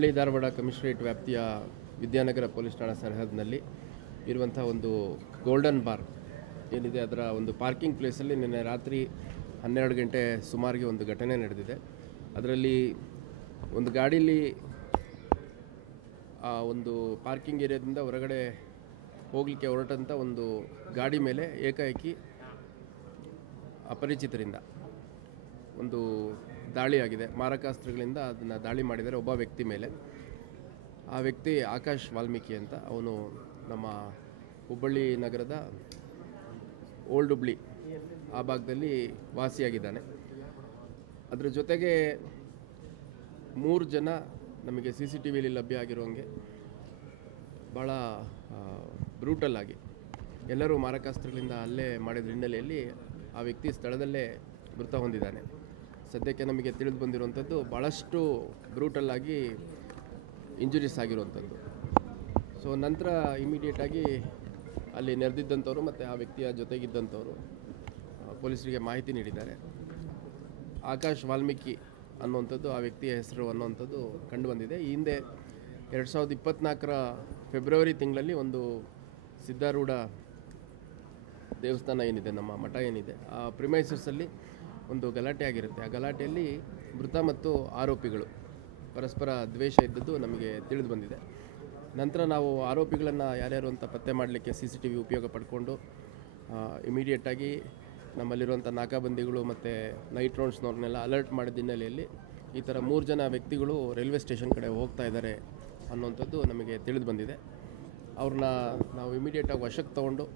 Hubballi Dharwad commissionerate ವ್ಯಾಪ್ತಿಯ Vidyanagar police ಠಾಣಾ ಸರಹದ್ದಿನಲ್ಲಿ ಇರುವಂಥ ಒಂದು ಗೋಲ್ಡನ್ ಬಾರ್ ಏನಿದೆ ಅದರ ಒಂದು ಪಾರ್ಕಿಂಗ್ ಪ್ಲೇಸಲ್ಲಿ ನಿನ್ನೆ ರಾತ್ರಿ 12 ಗಂಟೆ ಸುಮಾರಿಗೆ ಒಂದು ಘಟನೆ ನಡೆದಿದೆ. ಅದರಲ್ಲಿ ಒಂದು ಗಾಡೀಲಿ ಆ ಒಂದು ಪಾರ್ಕಿಂಗ್ ಏರಿಯಾದಿಂದ ಹೊರಗಡೆ ಹೋಗಲಿಕ್ಕೆ ಹೊರಟಂಥ ಒಂದು ಗಾಡಿ ಮೇಲೆ ಏಕಾಏಕಿ ಅಪರಿಚಿತರಿಂದ ಒಂದು ದಾಳಿಯಾಗಿದೆ. ಮಾರಕಾಸ್ತ್ರಗಳಿಂದ ಅದನ್ನು ದಾಳಿ ಮಾಡಿದ್ದಾರೆ ಒಬ್ಬ ವ್ಯಕ್ತಿ ಮೇಲೆ. ಆ ವ್ಯಕ್ತಿ ಆಕಾಶ್ ವಾಲ್ಮೀಕಿ ಅಂತ, ಅವನು ನಮ್ಮ ಹುಬ್ಬಳ್ಳಿ ನಗರದ ಓಲ್ಡ್ ಹುಬ್ಳಿ ಆ ಭಾಗದಲ್ಲಿ ವಾಸಿಯಾಗಿದ್ದಾನೆ. ಅದರ ಜೊತೆಗೆ 3 ಜನ ನಮಗೆ CCTVಯಲ್ಲಿ ಲಭ್ಯ ಆಗಿರೋಂಗೆ ಭಾಳ ಬ್ರೂಟಲ್ ಆಗಿ ಎಲ್ಲರೂ ಮಾರಕಾಸ್ತ್ರಗಳಿಂದ ಹಲ್ಲೆ ಮಾಡಿದ ಹಿನ್ನೆಲೆಯಲ್ಲಿ ಆ ವ್ಯಕ್ತಿ ಸ್ಥಳದಲ್ಲೇ ಮೃತ ಹೊಂದಿದ್ದಾನೆ. ಸದ್ಯಕ್ಕೆ ನಮಗೆ ತಿಳಿದು ಬಂದಿರುವಂಥದ್ದು ಭಾಳಷ್ಟು ಬ್ರೂಟಲ್ ಆಗಿ ಇಂಜುರೀಸ್ ಆಗಿರುವಂಥದ್ದು. ಸೊ ನಂತರ ಇಮಿಡಿಯೇಟಾಗಿ ಅಲ್ಲಿ ನೆರೆದಿದ್ದಂಥವ್ರು ಮತ್ತು ಆ ವ್ಯಕ್ತಿಯ ಜೊತೆಗಿದ್ದಂಥವರು ಪೊಲೀಸರಿಗೆ ಮಾಹಿತಿ ನೀಡಿದ್ದಾರೆ. ಆಕಾಶ್ ವಾಲ್ಮೀಕಿ ಅನ್ನುವಂಥದ್ದು ಆ ವ್ಯಕ್ತಿಯ ಹೆಸರು ಅನ್ನುವಂಥದ್ದು ಕಂಡುಬಂದಿದೆ. ಈ ಹಿಂದೆ 2024 ಫೆಬ್ರವರಿ ತಿಂಗಳಲ್ಲಿ ಒಂದು ಸಿದ್ಧಾರೂಢ ದೇವಸ್ಥಾನ ಏನಿದೆ, ನಮ್ಮ ಮಠ ಏನಿದೆ, ಆ ಪ್ರಿಮೈಸಸ್ಸಲ್ಲಿ ಒಂದು ಗಲಾಟೆ ಆಗಿರುತ್ತೆ. ಆ ಗಲಾಟೆಯಲ್ಲಿ ಮೃತ ಮತ್ತು ಆರೋಪಿಗಳು ಪರಸ್ಪರ ದ್ವೇಷ ಇದ್ದದ್ದು ನಮಗೆ ತಿಳಿದು ಬಂದಿದೆ. ನಂತರ ನಾವು ಆರೋಪಿಗಳನ್ನು ಯಾರ್ಯಾರು ಅಂತ ಪತ್ತೆ ಮಾಡಲಿಕ್ಕೆ CCTV ಉಪಯೋಗ ಪಡ್ಕೊಂಡು ಇಮಿಡಿಯೇಟಾಗಿ ನಮ್ಮಲ್ಲಿರುವಂಥ ನಾಕಾಬಂದಿಗಳು ಮತ್ತು ನೈಟ್ ರೌಂಡ್ಸ್ನವ್ರನ್ನೆಲ್ಲ ಅಲರ್ಟ್ ಮಾಡಿದ ಹಿನ್ನೆಲೆಯಲ್ಲಿ ಈ ಥರ 3 ಜನ ವ್ಯಕ್ತಿಗಳು ರೈಲ್ವೆ ಸ್ಟೇಷನ್ ಕಡೆ ಹೋಗ್ತಾ ಇದ್ದಾರೆ ಅನ್ನುವಂಥದ್ದು ನಮಗೆ ತಿಳಿದು ಬಂದಿದೆ. ಅವ್ರನ್ನ ನಾವು ಇಮಿಡಿಯೇಟಾಗಿ ವಶಕ್ಕೆ ತೊಗೊಂಡು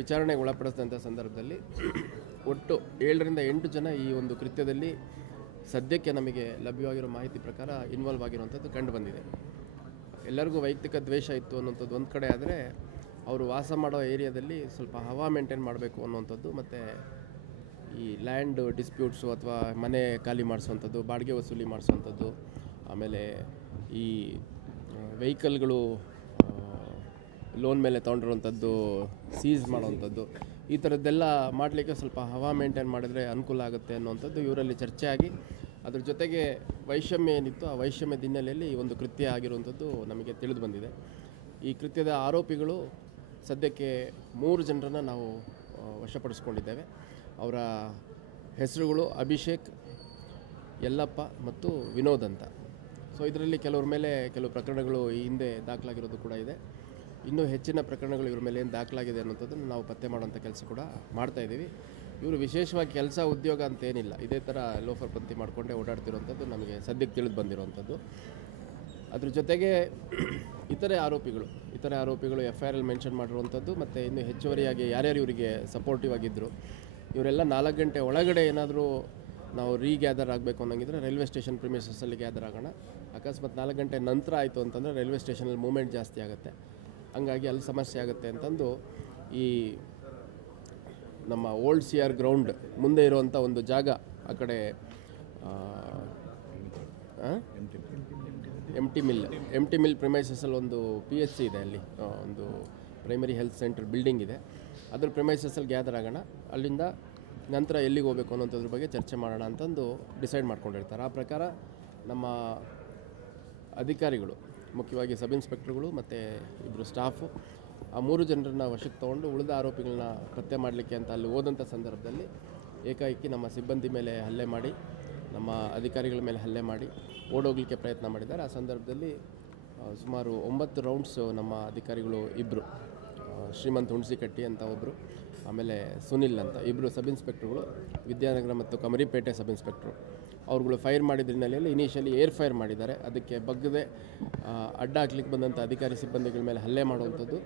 ವಿಚಾರಣೆಗೆ ಒಳಪಡಿಸಿದಂಥ ಸಂದರ್ಭದಲ್ಲಿ ಒಟ್ಟು 7 ರಿಂದ 8 ಜನ ಈ ಒಂದು ಕೃತ್ಯದಲ್ಲಿ ಸದ್ಯಕ್ಕೆ ನಮಗೆ ಲಭ್ಯವಾಗಿರೋ ಮಾಹಿತಿ ಪ್ರಕಾರ ಇನ್ವಾಲ್ವ್ ಆಗಿರುವಂಥದ್ದು ಕಂಡು ಬಂದಿದೆ. ಎಲ್ಲರಿಗೂ ವೈಯಕ್ತಿಕ ದ್ವೇಷ ಇತ್ತು ಅನ್ನೋಂಥದ್ದು ಒಂದು ಕಡೆ ಆದರೆ, ಅವರು ವಾಸ ಮಾಡೋ ಏರಿಯಾದಲ್ಲಿ ಸ್ವಲ್ಪ ಹವಾ ಮೇಂಟೈನ್ ಮಾಡಬೇಕು ಅನ್ನೋವಂಥದ್ದು, ಮತ್ತು ಈ ಲ್ಯಾಂಡ್ ಡಿಸ್ಪ್ಯೂಟ್ಸು ಅಥವಾ ಮನೆ ಖಾಲಿ ಮಾಡಿಸುವಂಥದ್ದು, ಬಾಡಿಗೆ ವಸೂಲಿ ಮಾಡಿಸುವಂಥದ್ದು, ಆಮೇಲೆ ಈ ವೆಹಿಕಲ್ಗಳು ಲೋನ್ ಮೇಲೆ ತೊಗೊಂಡಿರುವಂಥದ್ದು ಸೀಸ್ ಮಾಡೋವಂಥದ್ದು, ಈ ಥರದ್ದೆಲ್ಲ ಮಾಡಲಿಕ್ಕೆ ಸ್ವಲ್ಪ ಹವಾ ಮೇಂಟೈನ್ ಮಾಡಿದ್ರೆ ಅನುಕೂಲ ಆಗುತ್ತೆ ಅನ್ನೋವಂಥದ್ದು ಇವರಲ್ಲಿ ಚರ್ಚೆ ಆಗಿ, ಅದ್ರ ಜೊತೆಗೆ ವೈಷಮ್ಯ ಏನಿತ್ತು ಆ ವೈಷಮ್ಯದ ಹಿನ್ನೆಲೆಯಲ್ಲಿ ಈ ಒಂದು ಕೃತ್ಯ ಆಗಿರುವಂಥದ್ದು ನಮಗೆ ತಿಳಿದು ಬಂದಿದೆ. ಈ ಕೃತ್ಯದ ಆರೋಪಿಗಳು ಸದ್ಯಕ್ಕೆ 3 ಜನರನ್ನು ನಾವು ವಶಪಡಿಸ್ಕೊಂಡಿದ್ದೇವೆ. ಅವರ ಹೆಸರುಗಳು ಅಭಿಷೇಕ್, ಯಲ್ಲಪ್ಪ ಮತ್ತು ವಿನೋದ್ ಅಂತ. ಸೊ ಇದರಲ್ಲಿ ಕೆಲವ್ರ ಮೇಲೆ ಕೆಲವು ಪ್ರಕರಣಗಳು ಈ ಹಿಂದೆ ದಾಖಲಾಗಿರೋದು ಕೂಡ ಇದೆ. ಇನ್ನೂ ಹೆಚ್ಚಿನ ಪ್ರಕರಣಗಳು ಇವ್ರ ಮೇಲೆ ಏನು ದಾಖಲಾಗಿದೆ ಅನ್ನೋಂಥದ್ದನ್ನು ನಾವು ಪತ್ತೆ ಮಾಡುವಂಥ ಕೆಲಸ ಕೂಡ ಮಾಡ್ತಾಯಿದ್ದೀವಿ. ಇವರು ವಿಶೇಷವಾಗಿ ಕೆಲಸ ಉದ್ಯೋಗ ಅಂತೇನಿಲ್ಲ, ಇದೇ ಥರ ಲೋಫರ್ ಪಂಥಿ ಮಾಡಿಕೊಂಡೇ ಓಡಾಡ್ತಿರೋವಂಥದ್ದು ನಮಗೆ ಸದ್ಯಕ್ಕೆ ತಿಳಿದು ಬಂದಿರುವಂಥದ್ದು. ಅದ್ರ ಜೊತೆಗೆ ಇತರೆ ಆರೋಪಿಗಳು FIR ಮೆನ್ಷನ್ ಮಾಡಿರುವಂಥದ್ದು ಮತ್ತು ಇನ್ನು ಹೆಚ್ಚುವರಿಯಾಗಿ ಯಾರ್ಯಾರು ಇವರಿಗೆ ಸಪೋರ್ಟಿವ್ ಆಗಿದ್ದರು ಇವರೆಲ್ಲ 4 ಗಂಟೆ ಒಳಗಡೆ ಏನಾದರೂ ನಾವು ಗ್ಯಾದರ್ ಆಗಬೇಕು ಅನ್ನೋಂಗಿದ್ರೆ ರೈಲ್ವೆ ಸ್ಟೇಷನ್ ಪ್ರಿಮಿಸಸ್ಸಲ್ಲಿ ಗ್ಯಾದರ್ ಆಗೋಣ. ಅಕಸ್ಮಾತ್ 4 ಗಂಟೆ ನಂತರ ಆಯಿತು ಅಂತಂದರೆ ರೈಲ್ವೆ ಸ್ಟೇಷನಲ್ಲಿ ಮೂವ್ಮೆಂಟ್ ಜಾಸ್ತಿ ಆಗುತ್ತೆ, ಹಂಗಾಗಿ ಅಲ್ಲಿ ಸಮಸ್ಯೆ ಆಗುತ್ತೆ ಅಂತಂದು ಈ ನಮ್ಮ ಓಲ್ಡ್ CR ಗ್ರೌಂಡ್ ಮುಂದೆ ಇರುವಂಥ ಒಂದು ಜಾಗ, ಆ ಕಡೆ ಎಮ್ ಟಿ ಮಿಲ್ ಪ್ರಿಮೈಸಸ್ಸಲ್ಲಿ ಒಂದು PHC ಇದೆ, ಅಲ್ಲಿ ಒಂದು ಪ್ರೈಮರಿ ಹೆಲ್ತ್ ಸೆಂಟರ್ ಬಿಲ್ಡಿಂಗ್ ಇದೆ, ಅದ್ರ ಪ್ರಿಮೈಸಸ್ಸಲ್ಲಿ ಗ್ಯಾದರ್ ಆಗೋಣ. ಅಲ್ಲಿಂದ ನಂತರ ಎಲ್ಲಿಗೆ ಹೋಗಬೇಕು ಅನ್ನೋಂಥದ್ರ ಬಗ್ಗೆ ಚರ್ಚೆ ಮಾಡೋಣ ಅಂತಂದು ಡಿಸೈಡ್ ಮಾಡ್ಕೊಂಡಿರ್ತಾರೆ. ಆ ಪ್ರಕಾರ ನಮ್ಮ ಅಧಿಕಾರಿಗಳು, ಮುಖ್ಯವಾಗಿ ಸಬ್ ಇನ್ಸ್ಪೆಕ್ಟರ್ಗಳು ಮತ್ತು 2 ಸ್ಟಾಫು, ಆ 3 ಜನರನ್ನ ವಶಕ್ಕೆ ತೊಗೊಂಡು ಉಳಿದ ಆರೋಪಿಗಳನ್ನ ಪತ್ತೆ ಮಾಡಲಿಕ್ಕೆ ಅಂತ ಅಲ್ಲಿ ಹೋದಂಥ ಸಂದರ್ಭದಲ್ಲಿ ಏಕಾಏಕಿ ನಮ್ಮ ಸಿಬ್ಬಂದಿ ಮೇಲೆ ಹಲ್ಲೆ ಮಾಡಿ, ನಮ್ಮ ಅಧಿಕಾರಿಗಳ ಮೇಲೆ ಹಲ್ಲೆ ಮಾಡಿ ಓಡೋಗಲಿಕ್ಕೆ ಪ್ರಯತ್ನ ಮಾಡಿದ್ದಾರೆ. ಆ ಸಂದರ್ಭದಲ್ಲಿ ಸುಮಾರು 9 ರೌಂಡ್ಸು ನಮ್ಮ ಅಧಿಕಾರಿಗಳು ಇಬ್ಬರು, ಶ್ರೀಮಂತ್ ಹುಣಸಿಕಟ್ಟಿ ಅಂತ ಒಬ್ಬರು, ಆಮೇಲೆ ಸುನಿಲ್ ಅಂತ ಇಬ್ಬರು ಸಬ್ ಇನ್ಸ್ಪೆಕ್ಟರ್ಗಳು, ವಿದ್ಯಾನಗರ ಮತ್ತು ಕಮರಿಪೇಟೆ ಸಬ್ ಇನ್ಸ್ಪೆಕ್ಟ್ರು, ಅವ್ರುಗಳು ಫೈರ್ ಮಾಡಿದ ಹಿನ್ನೆಲೆಯಲ್ಲಿ ಇನಿಷಿಯಲಿ ಏರ್ ಫೈರ್ ಮಾಡಿದ್ದಾರೆ. ಅದಕ್ಕೆ ಬಗ್ಗದೆ ಅಡ್ಡ ಹಾಕ್ಲಿಕ್ಕೆ ಬಂದಂಥ ಅಧಿಕಾರಿ ಸಿಬ್ಬಂದಿಗಳ ಮೇಲೆ ಹಲ್ಲೆ ಮಾಡುವಂಥದ್ದು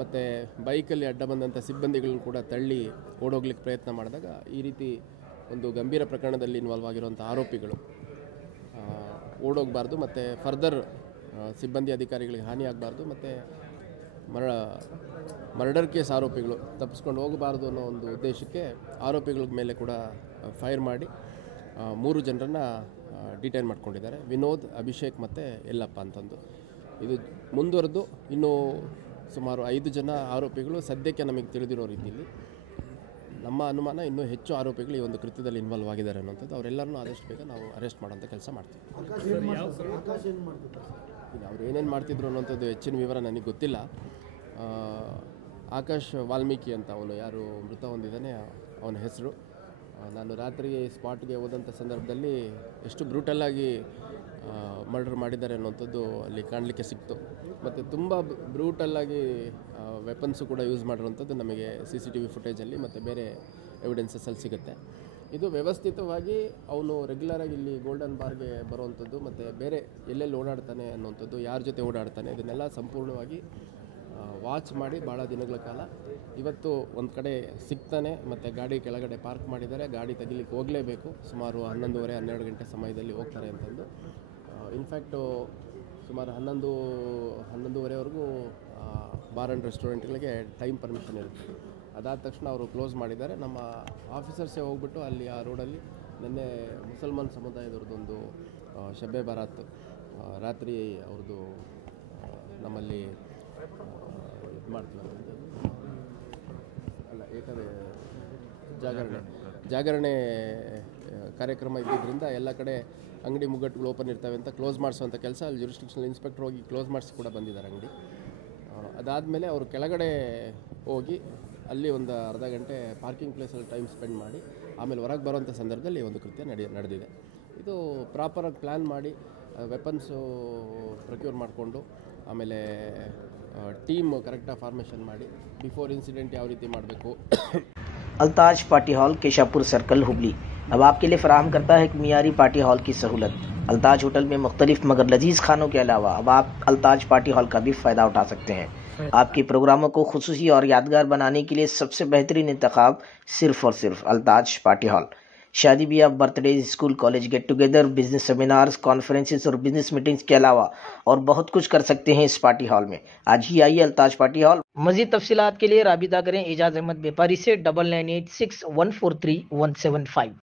ಮತ್ತು ಬೈಕಲ್ಲಿ ಅಡ್ಡ ಬಂದಂಥ ಸಿಬ್ಬಂದಿಗಳನ್ನ ಕೂಡ ತಳ್ಳಿ ಓಡೋಗ್ಲಿಕ್ಕೆ ಪ್ರಯತ್ನ ಮಾಡಿದಾಗ ಈ ರೀತಿ ಒಂದು ಗಂಭೀರ ಪ್ರಕರಣದಲ್ಲಿ ಇನ್ವಾಲ್ವ್ ಆಗಿರುವಂಥ ಆರೋಪಿಗಳು ಓಡೋಗಬಾರ್ದು ಮತ್ತು ಫರ್ದರ್ ಸಿಬ್ಬಂದಿ ಅಧಿಕಾರಿಗಳಿಗೆ ಹಾನಿ ಆಗಬಾರ್ದು ಮತ್ತು ಮರ್ಡರ್ ಕೇಸ್ ಆರೋಪಿಗಳು ತಪ್ಪಿಸ್ಕೊಂಡು ಹೋಗಬಾರ್ದು ಅನ್ನೋ ಒಂದು ಉದ್ದೇಶಕ್ಕೆ ಆರೋಪಿಗಳ ಮೇಲೆ ಕೂಡ ಫೈರ್ ಮಾಡಿ 3 ಜನರನ್ನು ಡಿಟೈನ್ ಮಾಡ್ಕೊಂಡಿದ್ದಾರೆ, ವಿನೋದ್, ಅಭಿಷೇಕ್ ಮತ್ತು ಯಲ್ಲಪ್ಪ ಅಂತಂದು. ಇದು ಮುಂದುವರೆದು ಇನ್ನೂ ಸುಮಾರು 5 ಜನ ಆರೋಪಿಗಳು ಸದ್ಯಕ್ಕೆ ನಮಗೆ ತಿಳಿದಿರೋ ರೀತಿಯಲ್ಲಿ ನಮ್ಮ ಅನುಮಾನ ಇನ್ನೂ ಹೆಚ್ಚು ಆರೋಪಿಗಳು ಈ ಒಂದು ಕೃತ್ಯದಲ್ಲಿ ಇನ್ವಾಲ್ವ್ ಆಗಿದ್ದಾರೆ ಅನ್ನೋಂಥದ್ದು. ಅವರೆಲ್ಲರನ್ನೂ ಆದಷ್ಟು ಬೇಗ ನಾವು ಅರೆಸ್ಟ್ ಮಾಡೋಂಥ ಕೆಲಸ ಮಾಡ್ತೀವಿ. ಈಗ ಅವ್ರು ಏನೇನು ಮಾಡ್ತಿದ್ರು ಅನ್ನೋಂಥದ್ದು ಹೆಚ್ಚಿನ ವಿವರ ನನಗೆ ಗೊತ್ತಿಲ್ಲ. ಆಕಾಶ್ ವಾಲ್ಮೀಕಿ ಅಂತ ಅವನು ಯಾರು ಮೃತ ಹೊಂದಿದ್ದಾನೆ ಅವನ ಹೆಸರು. ನಾನು ರಾತ್ರಿ ಸ್ಪಾಟ್ಗೆ ಹೋದಂಥ ಸಂದರ್ಭದಲ್ಲಿ ಎಷ್ಟು ಬ್ರೂಟಲ್ಲಾಗಿ ಮರ್ಡರ್ ಮಾಡಿದ್ದಾರೆ ಅನ್ನೋಂಥದ್ದು ಅಲ್ಲಿ ಕಾಣಲಿಕ್ಕೆ ಸಿಕ್ತು. ಮತ್ತು ತುಂಬ ಬ್ರೂಟಲ್ಲಾಗಿ ವೆಪನ್ಸು ಕೂಡ ಯೂಸ್ ಮಾಡಿರೋಂಥದ್ದು ನಮಗೆ CCTV ಫುಟೇಜಲ್ಲಿ ಮತ್ತು ಬೇರೆ ಎವಿಡೆನ್ಸಸ್ಸಲ್ಲಿ ಸಿಗುತ್ತೆ. ಇದು ವ್ಯವಸ್ಥಿತವಾಗಿ ಅವನು ರೆಗ್ಯುಲರಾಗಿ ಇಲ್ಲಿ ಗೋಲ್ಡನ್ ಬಾರ್ಗೆ ಬರುವಂಥದ್ದು ಮತ್ತು ಬೇರೆ ಎಲ್ಲೆಲ್ಲಿ ಓಡಾಡ್ತಾನೆ ಅನ್ನೋಂಥದ್ದು, ಯಾರ ಜೊತೆ ಓಡಾಡ್ತಾನೆ, ಇದನ್ನೆಲ್ಲ ಸಂಪೂರ್ಣವಾಗಿ ವಾಚ್ ಮಾಡಿ ಭಾಳ ದಿನಗಳ ಕಾಲ ಇವತ್ತು ಒಂದು ಕಡೆ ಸಿಗ್ತಾನೆ. ಮತ್ತು ಗಾಡಿ ಕೆಳಗಡೆ ಪಾರ್ಕ್ ಮಾಡಿದ್ದಾರೆ, ಗಾಡಿ ತೆಗಿಲಿಕ್ಕೆ ಹೋಗಲೇಬೇಕು. ಸುಮಾರು 11:30-12 ಗಂಟೆ ಸಮಯದಲ್ಲಿ ಹೋಗ್ತಾರೆ ಅಂತಂದು. ಇನ್ಫ್ಯಾಕ್ಟು ಸುಮಾರು 11-11:30ವರೆಗೂ ಬಾರ್ ಆ್ಯಂಡ್ ರೆಸ್ಟೋರೆಂಟ್ಗಳಿಗೆ ಟೈಮ್ ಪರ್ಮಿಷನ್ ಇರುತ್ತೆ. ಅದಾದ ತಕ್ಷಣ ಅವರು ಕ್ಲೋಸ್ ಮಾಡಿದ್ದಾರೆ. ನಮ್ಮ ಆಫೀಸರ್ಸೇ ಹೋಗ್ಬಿಟ್ಟು ಅಲ್ಲಿ ಆ ರೋಡಲ್ಲಿ ನಿನ್ನೆ ಮುಸಲ್ಮಾನ್ ಸಮುದಾಯದವ್ರದ್ದೊಂದು ಶಬ್ಬೆ ಬಾರಾತ್ ರಾತ್ರಿ ಅವ್ರದ್ದು ನಮ್ಮಲ್ಲಿ ಇದು ಮಾಡ್ತೀವಿ ಅಲ್ಲ ಏಕದೇ ಜಾಗರಣೆ ಕಾರ್ಯಕ್ರಮ ಇದ್ದಿದ್ದರಿಂದ ಎಲ್ಲ ಕಡೆ ಅಂಗಡಿ ಮುಗ್ಗಟ್ಟುಗಳು ಓಪನ್ ಇರ್ತವೆ ಅಂತ ಕ್ಲೋಸ್ ಮಾಡಿಸುವಂಥ ಕೆಲಸ ಅಲ್ಲಿ ಜ್ಯೂರಿಸ್ಡಿಕ್ಷನಲ್ ಇನ್ಸ್ಪೆಕ್ಟರ್ ಹೋಗಿ ಕ್ಲೋಸ್ ಮಾಡಿಸಿ ಕೂಡ ಬಂದಿದ್ದಾರೆ ಅಂಗಡಿ. ಅದಾದಮೇಲೆ ಅವರು ಕೆಳಗಡೆ ಹೋಗಿ ಅಲ್ಲಿ ಒಂದು ಅರ್ಧ ಗಂಟೆ ಪಾರ್ಕಿಂಗ್ ಪ್ಲೇಸಲ್ಲಿ ಟೈಮ್ ಸ್ಪೆಂಡ್ ಮಾಡಿ ಆಮೇಲೆ ಹೊರಗೆ ಬರುವಂಥ ಸಂದರ್ಭದಲ್ಲಿ ಒಂದು ಕೃತ್ಯ ನಡೆದಿದೆ. ಇದು ಪ್ರಾಪರಾಗಿ ಪ್ಲ್ಯಾನ್ ಮಾಡಿ ವೆಪನ್ಸು ಪ್ರೊಕ್ಯೂರ್ ಮಾಡಿಕೊಂಡು ಆಮೇಲೆ ಟೀಮ್ ಕರೆಕ್ಟಾಗಿ ಫಾರ್ಮೇಷನ್ ಮಾಡಿ ಬಿಫೋರ್ ಇನ್ಸಿಡೆಂಟ್ ಯಾವ ರೀತಿ ಮಾಡಬೇಕು. Altaj party hall Keshapur circle Hubli अब आपके लिए फराहम करता है एक मियारी पार्टी हॉल की सहूलत। अल्ताज होटल में मुख्तलिफ मगर लजीज खानों के अलावा अब आप अल्ताज पार्टी हॉल का भी फ़ायदा उठा सकते हैं। आपके प्रोग्रामों को खुसूसी और यादगार बनाने के लिए सबसे बेहतरीन इंतखाब सिर्फ और सिर्फ अल्ताज पार्टी हॉल। शादी ब्याह, birthday, school college get together, business seminars, conferences और बिजनेस मीटिंग्स के अलावा और बहुत कुछ कर सकते हैं इस पार्टी हॉल में। आज ही आइए अल्ताज पार्टी हॉल। मजीद तफसीलात के लिए राबिता करें एजाज अहमद व्यापारी से 9986143175।